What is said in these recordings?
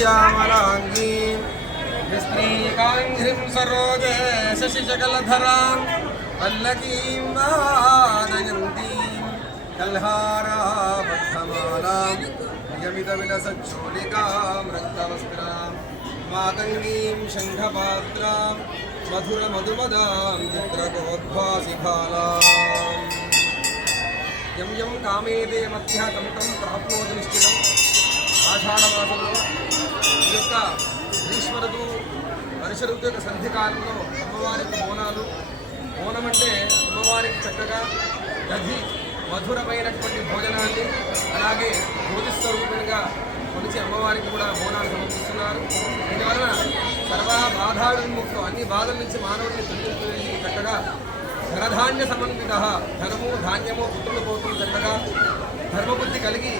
श्यामलाङ्गीं विस्त्रीकाङ्घ्रिं सरोजे शशिशकलधरां पल्लकीं वादयन्तीं कल्हाराबद्धमालां नियमितविलसच्चोलिकां रक्तवस्त्रां मातङ्गीं शङ्खपात्रां मधुरमधुमदां चित्रकोद्भासिफालाम् यं यं कामेदे मध्यः तं तं प्राप्नोति निश्चितम् ఆషాఢమాసంలో ఈ యొక్క గ్రీష్మ ఋతువు వర్ష ఋతు యొక్క సంధికాలంలో అమ్మవారికి బోనాలు బోనం అంటే అమ్మవారికి చక్కగా దధి మధురమైనటువంటి భోజనాన్ని అలాగే జ్యోతి స్వరూపంగా కొలిచి అమ్మవారికి కూడా బోనాలు సమర్పిస్తున్నారు. దీనివలన సర్వ బాధా విముక్తం అన్ని బాధల నుంచి మానవుడిని తొలగించి చక్కగా ధనధాన్య సమన్విత ధనము ధాన్యము పుత్రులు పోతులు చక్కగా ధర్మబుద్ధి కలిగి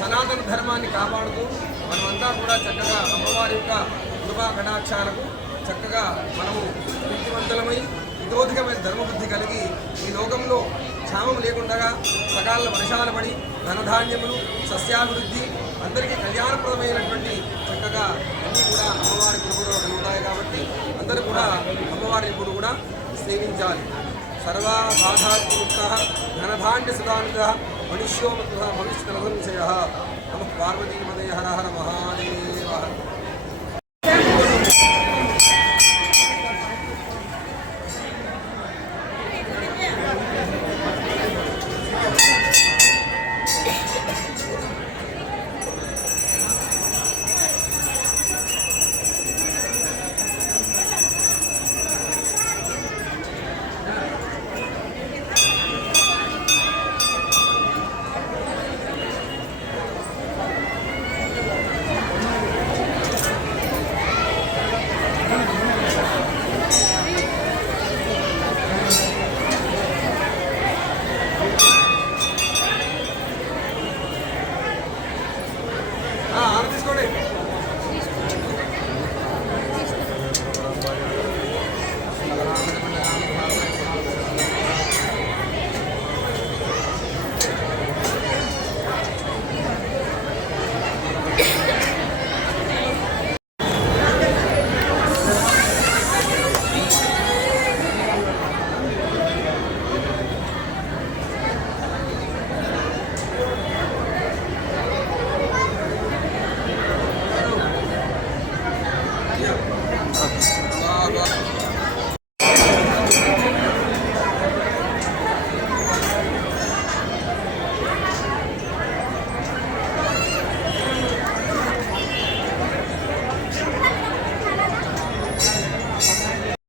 సనాతన ధర్మాన్ని కాపాడుతూ మనమంతా కూడా చక్కగా అమ్మవారి యొక్క కృపా కటాక్షాలకు చక్కగా మనము శక్తివంతులమై విరోధికమైన ధర్మబుద్ధి కలిగి ఈ లోకంలో క్షామం లేకుండా సకాల వర్షాలు పడి ధనధాన్యములు సస్యాభివృద్ధి అందరికీ కళ్యాణప్రదమైనటువంటి చక్కగా అన్నీ కూడా అమ్మవారి కృపలో కలుగుతాయి. కాబట్టి అందరూ కూడా అమ్మవారిని ఇప్పుడు కూడా సేవించాలి. సర్వా బాధాత్ముక్త ధనధాన్య సదానుగ మనుష్యో భవిష్యత్ నమ పార్వతీమదే హర హర మహాదేవ.